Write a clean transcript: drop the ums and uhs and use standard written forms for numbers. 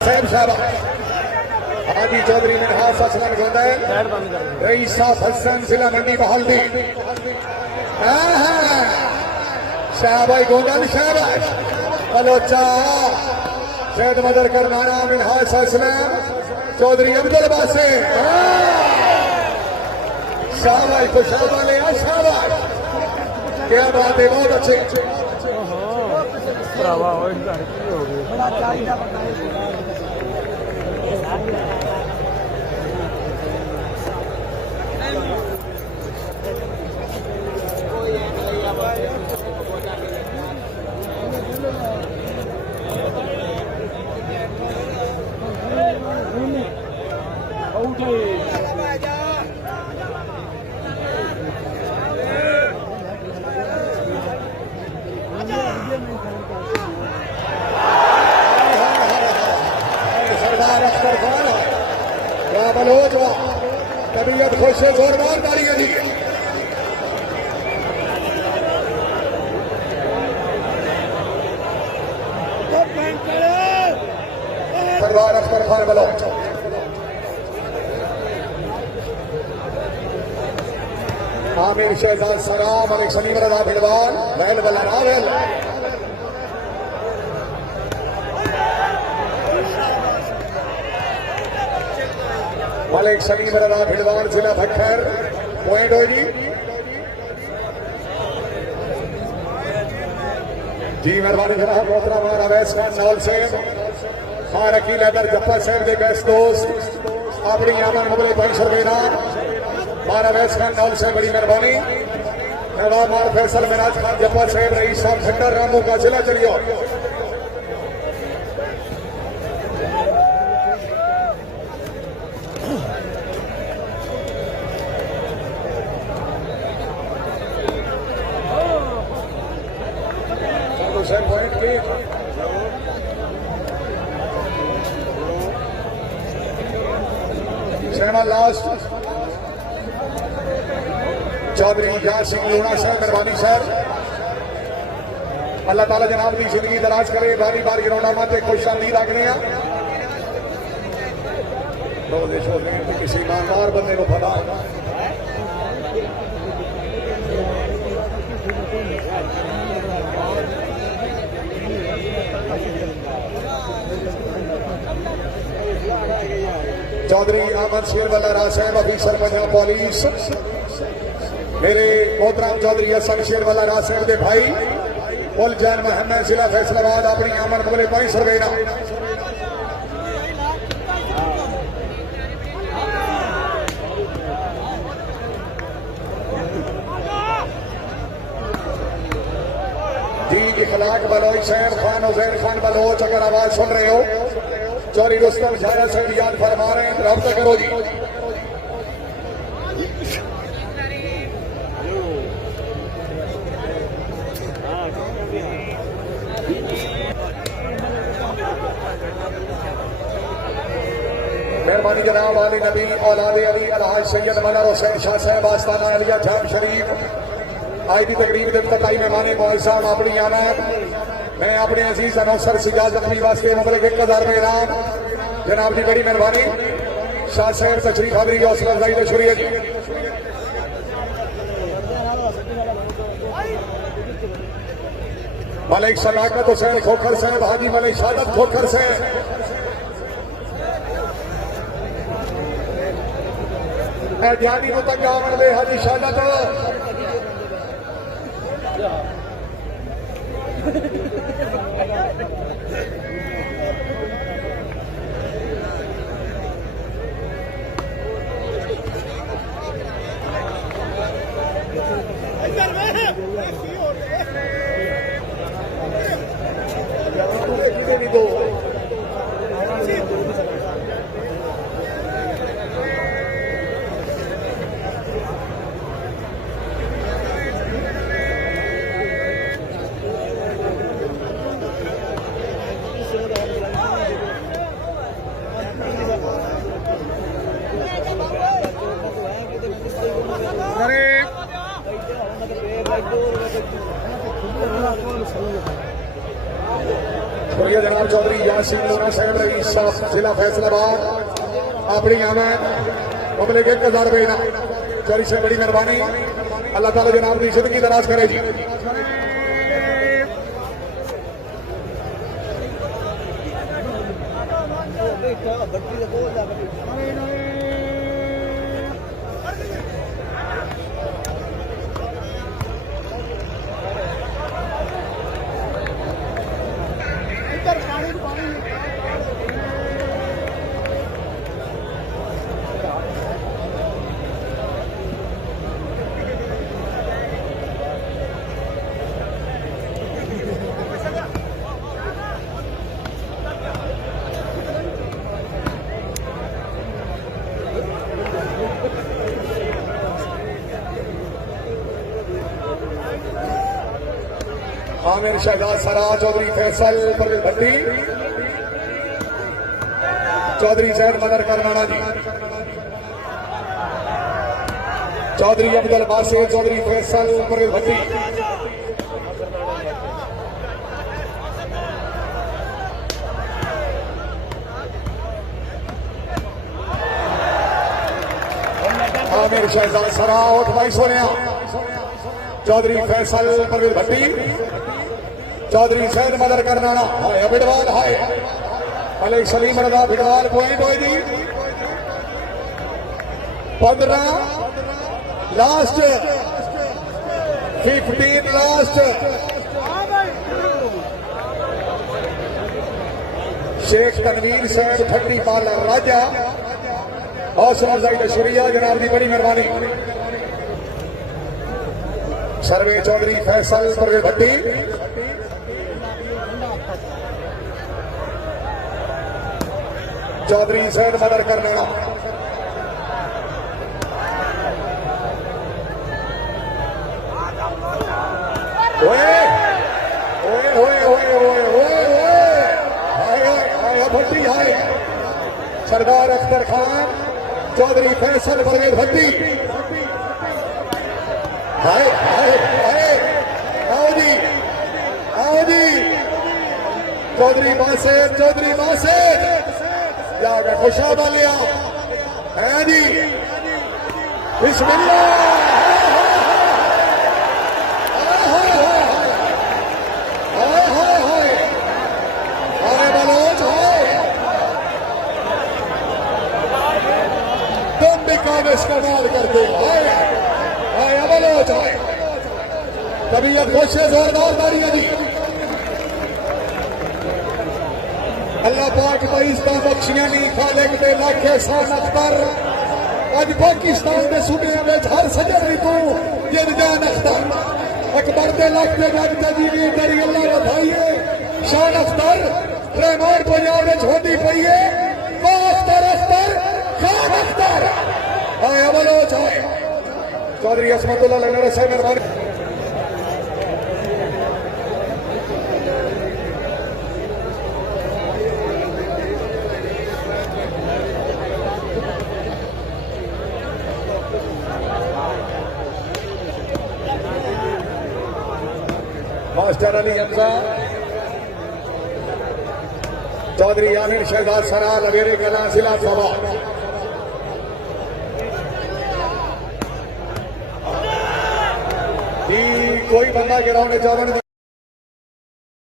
साहब साहब आदि चौधरी मिनहास असलम गोंदल रईसा हसन जिला मंडी बहालदी शाहबाई गोंदल शाहबाई बलोचा सैद मदर करनाना मिनहास असलम चौधरी अब्दुल बासे शाहबाई को शाहबा ले शाहबाई क्या बात है बहुत अच्छे तबीयत खुश है जोरदार ताली दी सरदार अख्तर खान बलोच आमिर शहजाद सलाम और एक सलीम रजा भिलवाल महल बल्ला रावल मलिक सलीम रजा भिलवान जिला भट्टर पॉइंट हो जी मेहरबानी जनाब मोहतरम हमारा वैस खान नौल से खान अकील हैदर जफ्फर साहब के बेस्ट दोस्त अपनी आमन मुगल पैंसर बेना हमारा वैस खान नौल से बड़ी मेहरबानी नवाब मार फैसल मिराज खान जफ्फर साहब रईस साहब खंडर रामू का जिला चलियो लास्ट चौधरी यार सिंह लोड़ा साहब मेहरबानी साहब अल्लाह ताला जनाब की जिंदगी दराज करे बारी बार गिरौना माते खुश आमदीद आखने किसी ईमानदार बंदे को पता चौधरी अहमद शेरवाला राज साहब अफीसर पंजाब पुलिस मेरे मोहतरम चौधरी हसन शेरवाला राज साहब के भाई उल जैन मोहम्मद जिला फैसलाबाद अपनी आमन मुगले पाई सरवेना जी इखलाक बलोच साहब खान हुसैन खान बलोच अगर आवाज सुन रहे हो चौधरी रुस्तम झारा साहब याद फरमा रहे हैं रब्ता करो जी मेहरबानी जनाब आले नबी औलाद अली अलहाज सैयद मलर हुसैन शाह साहब आस्ताना अलिया जाम शरीफ आज की तकरीब के तताई मेहमान मौल साहब अपनी आमद मैं अपने अजीज अनौसर सिजाज जख्मी वास्ते मुबलक 1000 रुपये इनाम जनाब की बड़ी मेहरबानी शाह साहब तशरीफ हाजिरी हौसला अफजाई का शुक्रिया जी मलिक सलाकत हुसैन खोखर साहब हाजी मलिक शादत खोखर से ध्यानी को तक आवन दे हाजी शादत यासीन लोना साहब रईस साहब जिला फैसलाबाद अपनी आमद पब्लिक 1000 रुपये ना चौरी से बड़ी मेहरबानी अल्लाह ताला जनाब की जिंदगी दराज करे जी। आमिर शहजाद सरा चौधरी फैसल परवेज भट्टी चौधरी जैद मदर करनाना जी चौधरी अब्दुल बासिर चौधरी फैसल परवेज भट्टी आमिर शहजाद सरा और भाई सोनिया चौधरी फैसल परवेज भट्टी चौधरी सैद मदर करनाना हाय बिडवाल हाय मलिक सलीम रजा बिडवाल पॉइंट हुई थी 15 लास्ट 15 लास्ट शेख तनवीर सैद ठंडी पाल राजा हौसला अफजाई शुक्रिया जनाब की बड़ी मेहरबानी। सर्वे चौधरी फैसल परवेज भट्टी चौधरी सैद मदर करनाना भट्टी हाय सरदार अख्तर खान चौधरी फैसल परवेज भट्टी हाय हाय हाय आओ जी चौधरी बासेर जाकर खुशाब लिया है जी बिस्मिल्लाह बलोच तुम भी काम इस्तेमाल करते बलोच तबीयत खुश है जोरदार ताड़ियां जी। अल्लाह पाक पाकिस्तान बख्शियां नहीं खालिक दे लाख एहसान अख्तर अज पाकिस्तान के सूबे में हर सजन ऋतु जिन जान अख्तर अकबर के लाख के जज तजीवी करी अल्लाह बधाई है शान अख्तर रहमान पंजाब में होती पई है अख्तर खान अख्तर आए बलोच आए चौधरी असमतुल्लाह लंगर साहब मेहरबानी। मास्टर अली हमजा चौधरी आमिर शहजाद सरा लवेरे कला जिला सभा कोई बंदा गिराने चाहते